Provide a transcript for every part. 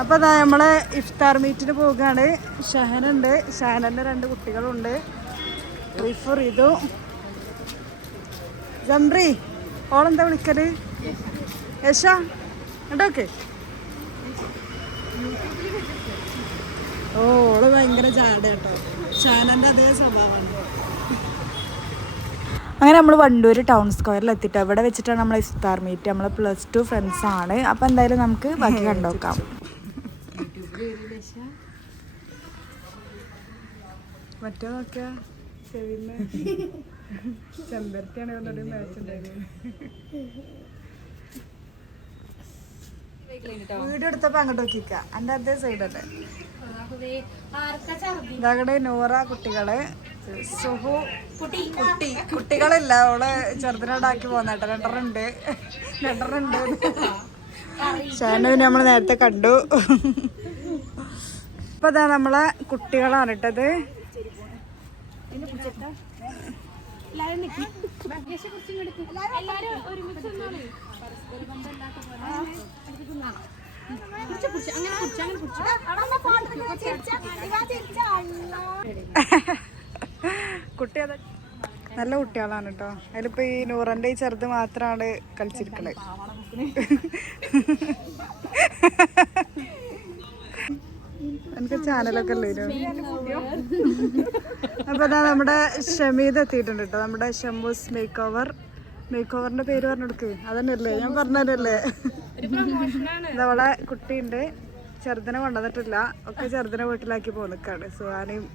അപ്പോൾ അതാ നമ്മളെ ഇഫ്താർ മീറ്റിന് പോവുകയാണ്. ഷഹനുണ്ട്, ഷഹനൻ്റെ 2 കുട്ടികളുണ്ട്, റിഫർ ഇതു ജംറി. ഓളെന്താ വിളിക്കല്? യശ കേട്ടോക്കെ. ഓള് ഭയങ്കര ജാട കേട്ടോ. ഷഹനൻ്റെ അതേ സ്വഭാവമാണ്. അങ്ങനെ നമ്മൾ വണ്ടൂർ ടൗൺ സ്ക്വയറിൽ എത്തിയിട്ട് അവിടെ വെച്ചിട്ടാണ് നമ്മൾ ഇഫ്താർ മീറ്റ്. നമ്മൾ +2 ഫ്രണ്ട്സാണ്. അപ്പോൾ എന്തായാലും നമുക്ക് ബാക്കി കണ്ടോക്കാം. മറ്റേ നോക്കിയാ ചെമ്പരത്തിയാണ് ഒന്നുകൂടി മാച്ച് ഉണ്ടായിരുന്നു. വീഡിയോ എടുത്തപ്പോൾ അങ്ങോട്ട് നോക്കിക്ക. എൻ്റെ അതേ സൈഡല്ലേ. ഇതങ്ങടെ നൂറ കുട്ടികള്, സുഹു കുട്ടികളില്ല, അവള് ചെറുതിനോടാക്കി പോന്നേട്ടെ. 2 ഉണ്ട്. ഷാനുവിനെ നമ്മൾ നേരത്തെ കണ്ടു. ഇപ്പൊ ഇതാ നമ്മളെ കുട്ടികളാണ് ഇട്ടത്. കുട്ടി അതെ നല്ല കുട്ടികളാണ് കേട്ടോ. അതിലിപ്പോ ഈ നൂറന്റെ ഈ ചെറുത് മാത്രമാണ് കളിച്ചിരിക്കണത്. എനിക്ക് ചാനലൊക്കെ അല്ലേ. അപ്പൊ അതാ നമ്മുടെ ഷമീദ് എത്തിയിട്ടുണ്ട് കേട്ടോ. നമ്മുടെ ഷംബൂസ് മേക്ക് ഓവറിന്റെ പേര് പറഞ്ഞെടുക്ക്. അതന്നെയല്ലേ ഞാൻ പറഞ്ഞതല്ലേ. ഇതവളെ കുട്ടിയുണ്ട്, ചെറുതിനെ കൊണ്ടുവന്നിട്ടില്ല. ഒക്കെ ചെറുതിനെ വീട്ടിലാക്കി പോന്നിക്കാണ്, സുഹാനയും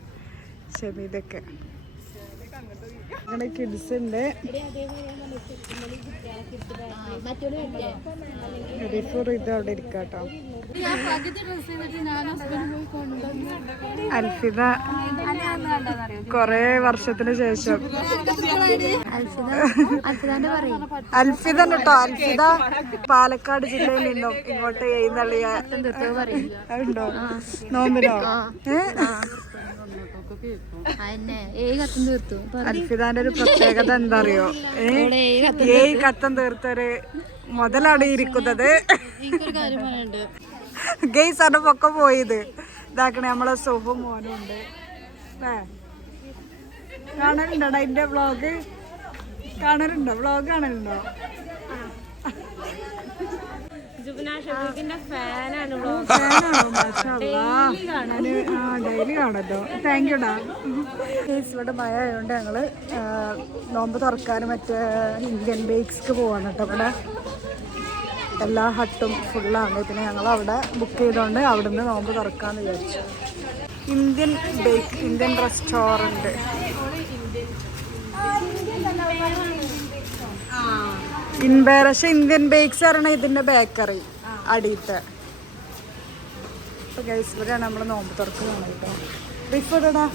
ഷമീദൊക്കെ. അങ്ങനെ കിഡ്സ് ഉണ്ട്. ഇത് അവിടെ ഇരിക്കാട്ടോ. അൽഫിദ കൊറേ വർഷത്തിന് ശേഷം. അൽഫിദ കേട്ടോ. അൽഫിദ പാലക്കാട് ജില്ലയിൽ നിന്നും ഇങ്ങോട്ട് എഴുന്നള്ളിയ ഉണ്ടോ നോമ്പിനോ? അൽഫിദാന്റെ ഒരു പ്രത്യേകത എന്താ അറിയോ? കത്തം തീർത്തൊരു മുതലാണ് ഇരിക്കുന്നത്. ഗെയ്സ് ആണ് പൊക്കം പോയത്. ഇതാക്കണേ നമ്മളെ സുഹു മോനും ഉണ്ട്. കാണലുണ്ടോ അതിന്റെ വ്ളോഗ്? കാണലുണ്ടോ? വ്ളോഗ് കാണലുണ്ടോ? ഡെയിലി കാണല്ലോ. താങ്ക് യുടാ. ഇവിടെ മഴ ആയതുകൊണ്ട് ഞങ്ങള് നോമ്പ് തുറക്കാനും മറ്റേ ഇന്ത്യൻ ബേക്സ്ക്ക് പോവാണ് കേട്ടോ. ഇവിടെ എല്ലാ ഹട്ടും ഫുള്ളാണ്. പിന്നെ ഞങ്ങൾ അവിടെ ബുക്ക് ചെയ്തോണ്ട് അവിടുന്ന് നോമ്പ് തുറക്കാന്ന് വിചാരിച്ചു. Indian restaurant. പക്ഷെ ഇന്ത്യൻ ബേക്സ് പറയണ ഇതിന്റെ ബേക്കറി അടിയത്തെ. അപ്പൊ ഗൈസ് ഇവിടെയാണ് നമ്മൾ നോമ്പ് തുറക്കുന്നത് കേട്ടോ. റിഫോടാ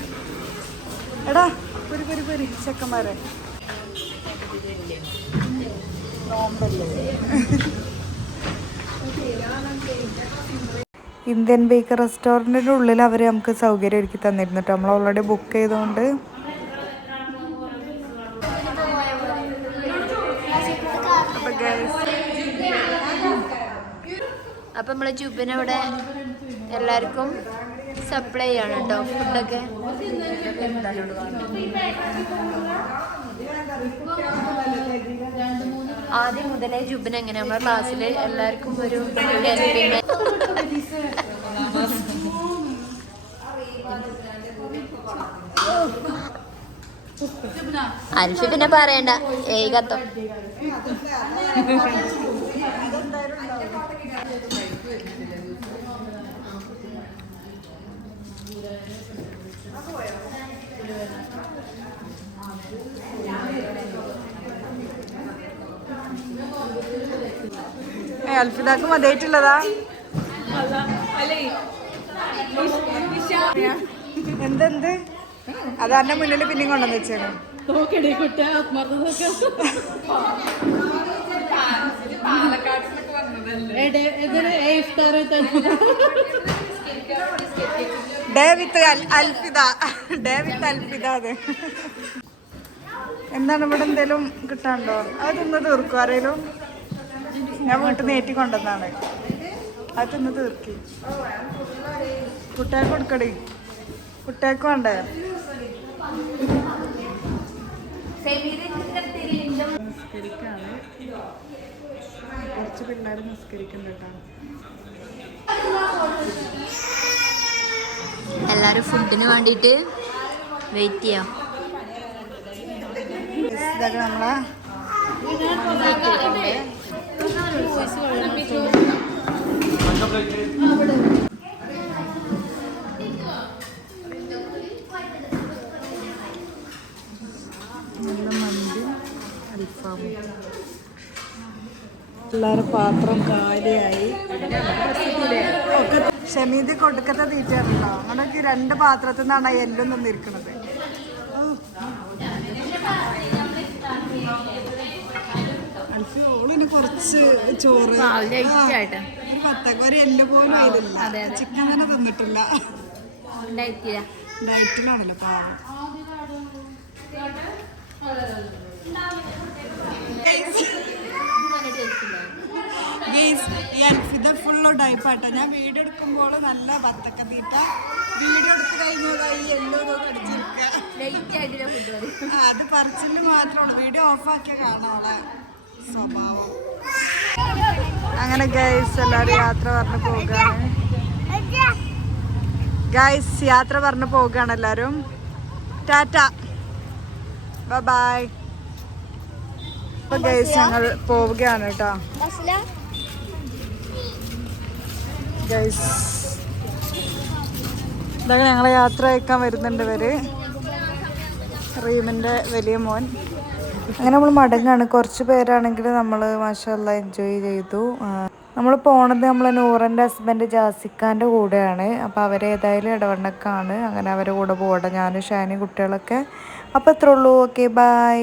എടാ പൊരി ചെക്കന്മാരെ നോമ്പല്ലേ. ഇന്ത്യൻ ബേക്കർ റെസ്റ്റോറൻറ്റിൻ്റെ ഉള്ളിൽ അവർ നമുക്ക് സൗകര്യം ഒരുക്കി തന്നിരുന്നു കേട്ടോ. നമ്മൾ ഓൾറെഡി ബുക്ക് ചെയ്തുകൊണ്ട്. അപ്പം നമ്മളെ ജുബിനവിടെ എല്ലാവർക്കും സപ്ലൈ ചെയ്യാണ് കേട്ടോ ഫുഡൊക്കെ. ആദ്യം മുതലേ ജുബിൻ എങ്ങനെ നമ്മുടെ ക്ലാസ്സിൽ എല്ലാവർക്കും ഒരു അൽഫി പിന്നെ പറയണ്ട കത്തം. അൽഫിദാക്ക് മതിയായിട്ടുള്ളതാ. എന്തെന്ത് അത് എന്റെ മുന്നിൽ പിന്നെയും കൊണ്ടുവന്ന് വെച്ചാണ്. ഡേവിത്ത് അൽഫിദ അത് എന്താണ് ഇവിടെ എന്തേലും കിട്ടാണ്ടോ? അത് തിന്ന് തീർക്കും ആരേലും. ഞാൻ വീട്ടിൽ നിന്ന് ഏറ്റി കൊണ്ടുവന്നാണ്. അത് തിന്ന് തീർക്കി. കുട്ടികൾക്ക് കൊടുക്കടി. കുട്ടികൾക്ക് വേണ്ടേ? നിസ്കരിക്കാണ്. കുറച്ച് പിള്ളേർ നിസ്കരിക്കുന്നുണ്ട് കേട്ടോ. എല്ലാരും ഫുഡിന് വേണ്ടിട്ട് വെയിറ്റ് ചെയ്യാം. ഇതൊക്കെ നമ്മളെ മന്തി അൽഫാമും. എല്ലാവരും പാത്രം കാലിയായി. ഒക്കെ ഷമീദ് കൊടുക്കത്തെ തീറ്റയാണല്ലോ. അങ്ങനെയൊക്കെ 2 പാത്രത്തിൽ നിന്നാണ് എല്ലാം നിന്നിരിക്കുന്നത്. ഓളിന് കുറച്ച് ചോറ്, ഒരു എല്ല് പോലും ആയില്ല. ചിക്കൻ തന്നെ തന്നിട്ടില്ല. ഡയറ്റിലാണല്ലോ പാവം. ഇത് ഫുള്ള് ടൈപ്പാട്ടോ. ഞാൻ വീഡിയോ എടുക്കുമ്പോൾ നല്ല ബത്തക്ക തീറ്റ, വീഡിയോ എടുത്ത് കഴിഞ്ഞാൽ ഈ എല്ലോ അടിച്ചിരിക്കുക. അത് പറച്ചില് മാത്രമാണ്. വീഡിയോ ഓഫാക്കിയ കാണാനുള്ള സ്വഭാവം. അങ്ങനെ ഗൈസ് എല്ലാവരും യാത്ര പറഞ്ഞു പോവുകയാണ്. ഗൈസ് യാത്ര പറഞ്ഞു പോവുകയാണ് എല്ലാവരും. ടാറ്റ ബൈ. ഇപ്പൊ ഗൈസ് ഞങ്ങൾ പോവുകയാണ് കേട്ടോ. ഗൈസ് ഇതൊക്കെ ഞങ്ങളെ യാത്ര അയക്കാൻ വരുന്നുണ്ട് ഇവര്. റീമിൻ്റെ വലിയ മോൻ. അങ്ങനെ നമ്മൾ മടങ്ങാണ്. കുറച്ച് പേരാണെങ്കിൽ നമ്മൾ മാഷാഅല്ലാഹ് എൻജോയ് ചെയ്തു. നമ്മൾ പോണത് നമ്മളെ നൂറിൻ്റെ ഹസ്ബൻഡ് ജാസിക്കാൻ്റെ കൂടെയാണ്. അപ്പോൾ അവരേതായാലും ഇടവണ്ണക്കാണ്. അങ്ങനെ അവരുടെ കൂടെ പോകട്ടെ, ഞാനും ഷാനും കുട്ടികളൊക്കെ. അപ്പോൾ ഇത്രേ ഉള്ളൂ. Okay bye.